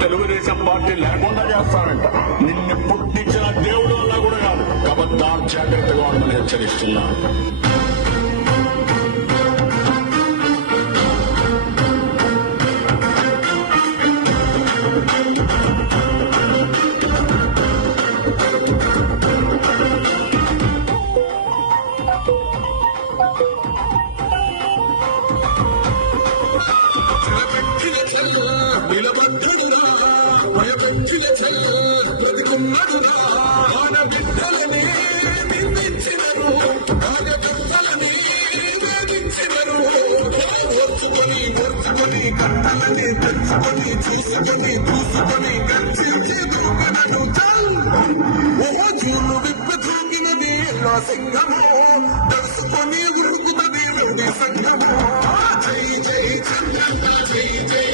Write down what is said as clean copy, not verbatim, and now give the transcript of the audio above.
Telugu Desam party లేకుండా చేస్తారంట. నిన్ను పుట్టించిన దేవుడు వల్ల కూడా కాదు. కాబట్టి జాగ్రత్తగా ఉండమని హెచ్చరిస్తున్నాను. భయపెట్టిన బ్రతికున్నడురా ఆడబిడ్డలని నిందించినరు, కార్యకర్తలని వేధించినరు. ఓర్చుకొని కట్టలని తెచ్చుకొని చూసుకొని దూసుకొని గర్జించి దూకనను జూలు విప్పి దూకినది ఎల్లో సింహము, తెలుసుకొని ఉరుకుతుంది రౌడీ సంఘము. జై జై చంద్రన్న జై జై